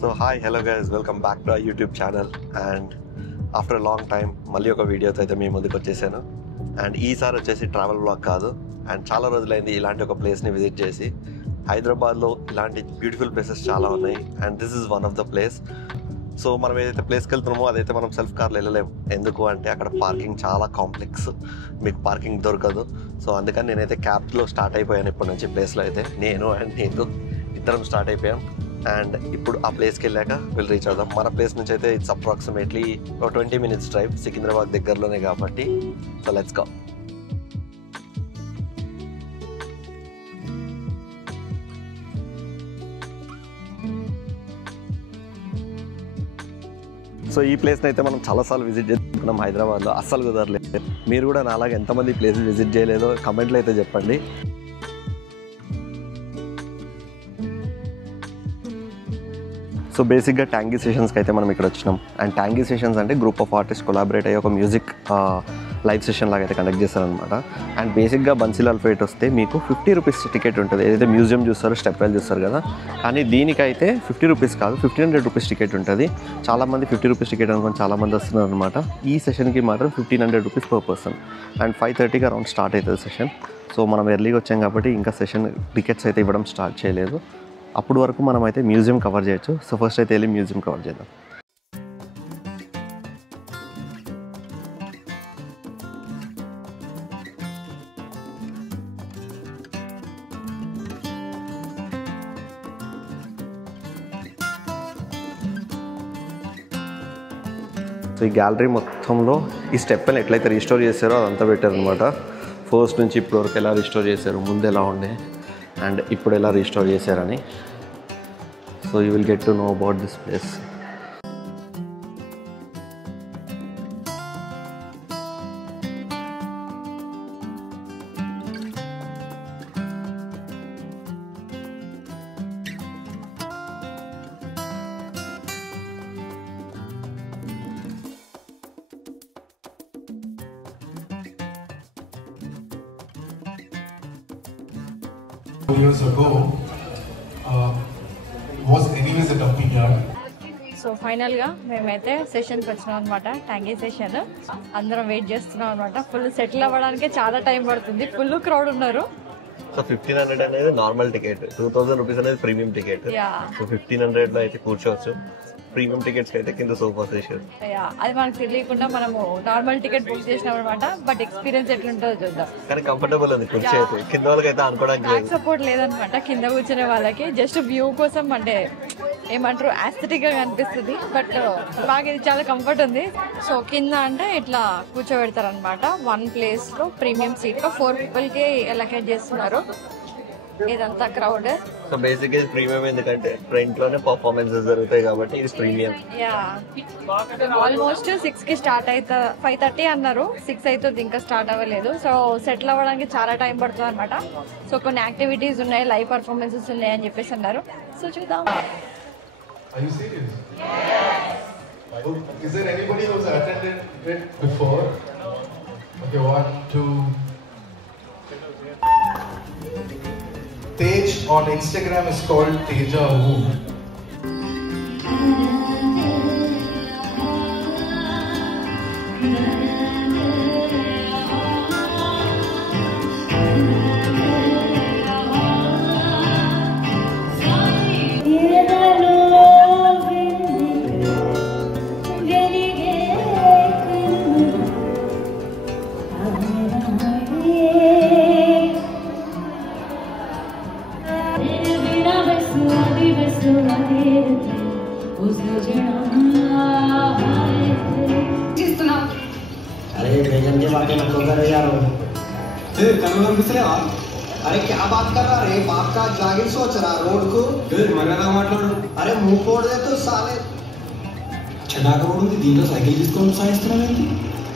So hi, hello guys, welcome back to our YouTube channel. And after a long time మళ్ళీ ఒక వీడియోతో అయితే మీ ముందుకు వచ్చేసాను. అండ్ ఈసారి వచ్చేసి ట్రావెల్ బ్లాగ్ కాదు, అండ్ చాలా రోజులైంది ఇలాంటి ఒక ప్లేస్ని విజిట్ చేసి. హైదరాబాద్లో ఇలాంటి బ్యూటిఫుల్ ప్లేసెస్ చాలా ఉన్నాయి, and this is one of the place. So మనం ఏదైతే ప్లేస్కి వెళ్తున్నామో అదైతే మనం సెల్ఫ్ కార్లో వెళ్ళలేము. ఎందుకు అంటే అక్కడ పార్కింగ్ చాలా కాంప్లెక్స్, మీకు పార్కింగ్ దొరకదు. సో అందుకని నేనైతే క్యాబ్లో స్టార్ట్ అయిపోయాను. ఇప్పటి నుంచి ప్లేస్లో అయితే నేను అండ్ నీకు ఇద్దరం స్టార్ట్ అయిపోయాం. అండ్ ఇప్పుడు ఆ ప్లేస్కి వెళ్ళాక వీళ్ళు రీచ్ అవుదాం. మన ప్లేస్ నుంచి అయితే ఇట్స్ అప్రాక్సిమేట్లీ ఒక 20 minutes డ్రైవ్, సికింద్రాబాద్ దగ్గరలోనే కాబట్టి. So let's go. సో ఈ ప్లేస్ని అయితే మనం చాలాసార్లు విజిట్ చేసుకున్నాం హైదరాబాద్లో, అస్సలు కుదరలేదు. మీరు కూడా నాలాగా ఎంతమంది ప్లేసెస్ విజిట్ చేయలేదో కమెంట్లో అయితే చెప్పండి. సో బేసిక్గా ట్యాంగీ సెషన్స్కి అయితే మనం ఇక్కడ వచ్చినాం. అండ్ ట్యాంగీ సెషన్స్ అంటే గ్రూప్ ఆఫ్ ఆర్టిస్ట్ కొలాబరేట్ అయ్యి ఒక మ్యూజిక్ లైవ్ సెషన్ లాగా అయితే కండక్ట్ చేస్తారనమాట. అండ్ బేసిక్గా బన్సీలాల్ ఫేట్ వస్తే మీకు 50 రూపీస్ టికెట్ ఉంటుంది. ఏదైతే మ్యూజియం చూస్తారో, స్టెప్ వెల్ చూస్తారు కదా, కానీ దీనికైతే 50 రూపీస్ కాదు, 1500 రూపీస్ టికెట్ ఉంటుంది. చాలామంది 50 రూపీస్ టికెట్ అనుకొని చాలామంది వస్తున్నారు అనమాట. ఈ సెషన్కి మాత్రం 1500 రూపీస్ పర్ పర్సన్. అండ్ 5:30కి అరౌండ్ స్టార్ట్ అవుతుంది సెషన్. సో మనం ఎర్లీగా వచ్చాం కాబట్టి ఇంకా సెషన్ టికెట్స్ అయితే ఇవ్వడం స్టార్ట్ చేయలేదు. అప్పుడు వరకు మనం అయితే మ్యూజియం కవర్ చేయొచ్చు. సో ఫస్ట్ అయితే వెళ్ళి మ్యూజియం కవర్ చేద్దాం. సో ఈ గ్యాలరీ మొత్తంలో ఈ స్టెప్ని ఎట్లయితే రిస్టోర్ చేశారో అదంతా పెట్టారనమాట. ఫస్ట్ నుంచి ఇప్పుడు వరకు ఎలా రిస్టోర్ చేశారు, ముందు ఎలా ఉండే అండ్ ఇప్పుడు ఎలా రిస్టోర్ చేశారని. So you will get to know about this place. Years ago was anyways a dumping yard. So ఫైనల్గా మేమైతే సెషన్కి వచ్చినాం అనమాట. ట్యాంగీ సెషన్ అందరం వెయిట్ చేస్తున్నాం అనమాట. ఫుల్ సెటిల్ అవ్వడానికి చాలా టైం పడుతుంది, ఫుల్ క్రౌడ్ ఉన్నారు. సో 1500 అనేది నార్మల్ టికెట్, 2000 రూపీస్ అనేది ప్రీమియం టికెట్. సో 1500లో అయితే కూర్చోవచ్చు. ప్రీమియం టికెట్స్ అయితే కింద సోఫాస్ వేసారు. అది మనకు తెలియకుండా మనము నార్మల్ టికెట్ బుక్ చేసినాం అనమాట. బట్ ఎక్స్పీరియన్స్ ఎట్లుంటుందో చూద్దాం. కానీ కంఫర్టబుల్ ఉంది కుర్చీ అయితే. కింద వాళ్ళకి అయితే అనుకోవడానికి బ్యాక్ సపోర్ట్ లేదనమాట. కింద కూర్చునే వాళ్ళకి జస్ట్ వ్యూ కోసం, అంటే ఏమంటారు, ఆస్థెటిక్ గా కనిపిస్తుంది. బట్ బాగా ఇది చాలా కంఫర్ట్ ఉంది. సో కింద అంటే ఇట్లా కూర్చోబెడతారు అనమాట. వన్ ప్లేస్ లో ప్రీమియం సీట్ లో 4 people కి అలొకేట్ చేస్తున్నారు. ఇదంతా క్రౌడ్. సో బేసిక్ ఇది ప్రీమియం ఎందుకంటే ఫ్రంట్ లోనే పర్ఫార్మెన్సెస్ జరుగుతాయి కాబట్టి ఇది ప్రీమియం. ఆల్మోస్ట్ 6 కి స్టార్ట్ అవుతా, 5:30 అన్నారు, 6 అవుతుంది, ఇంకా స్టార్ట్ అవ్వలేదు. సో సెటిల్ అవ్వడానికి చాలా టైం పడుతుంది అనమాట. సో కొన్ని యాక్టివిటీస్ ఉన్నాయి, లైవ్ పర్ఫార్మెన్సెస్ ఉన్నాయి అని చెప్పేసి అన్నారు. సో చూద్దాం. Are you serious? Yes. Is there anybody who's attended it before? Okay, 1, 2. Page on Instagram is called Teja Wu. अरे क्या बात कर रहा रे, बाप का जागिर सोच रहा रोड को मर्यादा మాట్లాడు. अरे मुंह फोड़ दे तो साले. చడాక రోడ్డు దీంట్లో సైకిల్ తీసుకొని సాయిస్తున్నావేంటి?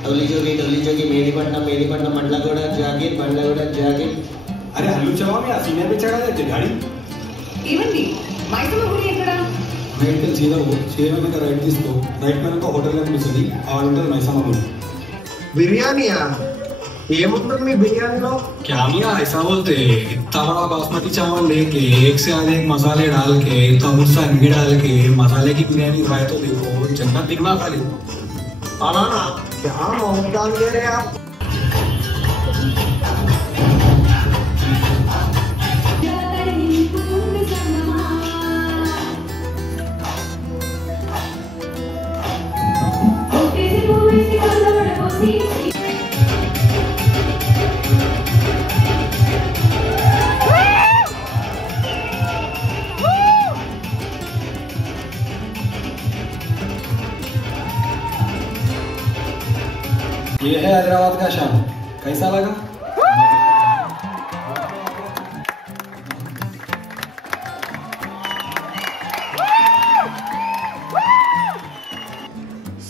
డొల్లి జోగి మేడిపట్నం మండల కూడా జాగిర్, బండ్ల కూడా జాగిర్. అరే హల్లు చవామి ఆ సీనియర్ पे चढ़ा देते गाड़ी. ఏమండి మైసమ్మ గుడి ఎక్కడ? రైట్ సీదా మీద రైట్ తీసుకో. రైట్ పైన ఒక హోటల్ కనిపిస్తుంది, ఆ ఉంటుంది మైసమ్మ గుడి. బిర్యానీయా? ఏముంటుంది మీ బిర్యానీలో? क्या मियाँ ऐसा बोलते इतना बड़ा बासमती चावल लेके एक से आधे एक मसाले डाल के तब उसका घी डाल के मसाले की बिरयानी खाए तो देखो जन्नत दिखना खाली। आना ना क्या मौत डाल दे रहे आप। ये है हैदराबाद का शाम, कैसा लगा?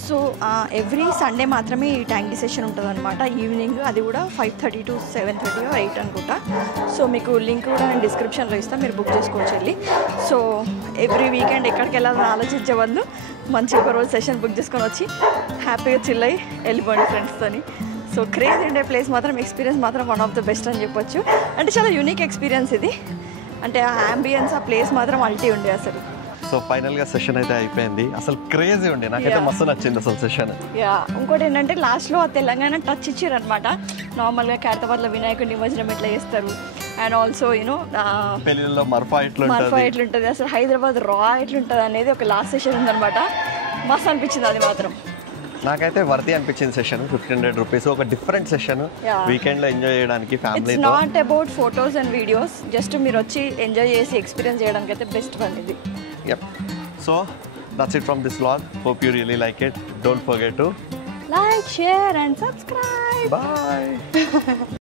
సో ఎవ్రీ సండే మాత్రమే ఈ ట్యాంక్ సెషన్ ఉంటుంది అనమాట ఈవినింగ్, అది కూడా 5:30 to 7:30 or 8 అనుకుంటా. సో మీకు లింక్ కూడా నేను డిస్క్రిప్షన్లో ఇస్తాను, మీరు బుక్ చేసుకోవచ్చు వెళ్ళి. సో ఎవ్రీ వీకెండ్ ఎక్కడికి వెళ్ళాలని ఆలోచించే వాళ్ళు మంచి ఒక రోజు సెషన్ బుక్ చేసుకొని వచ్చి హ్యాపీగా చిల్ అయ్యి వెళ్ళిపోండి ఫ్రెండ్స్తోని. సో క్రేజ్ ఉండే ప్లేస్ మాత్రం ఎక్స్పీరియన్స్ మాత్రం వన్ ఆఫ్ ద బెస్ట్ అని చెప్పొచ్చు. అంటే చాలా యూనిక్ ఎక్స్పీరియన్స్ ఇది, అంటే ఆ అంబియన్స్ ఆ ప్లేస్ మాత్రం అల్టీ ఉండే అసలు. సో ఫైనల్గా సెషన్ అయితే అయిపోయింది. అసలు క్రేజీ ఉండే, నాకైతే మస్తు నచ్చింది అసలు సెషన్. యా, ఇంకోటి ఏంటంటే లాస్ట్లో ఆ తెలంగాణ టచ్ ఇచ్చారు అనమాట. నార్మల్గా ఖైరతాబాద్లో వినాయకుడి నిమజ్జనం ఎట్లా చేస్తారు, అండ్ ఆల్సో యూనో పెళ్ళిళ్ళలో మర్ఫా ఎట్లుంటుంది, అసలు హైదరాబాద్ రా ఎట్లుంటుంది అనేది ఒక లాస్ట్ సెషన్ ఉందన్నమాట. మస్తు అనిపించింది అది మాత్రం. నాకైతే వర్తి అనిపించింది సెషన్. 1500 రూపీస్, ఒక డిఫరెంట్ సెషన్ వీకెండ్ లో ఎంజాయ్ చేయడానికి family. It's not about photos and videos, just మీరు వచ్చి ఎంజాయ్ చేసి ఎక్స్పీరియన్స్ చేయడానికి అయితే బెస్ట్ వన్ ఇది. Yep. So that's it from this vlog. Hope you really like it. Don't forget to like, share and subscribe. bye.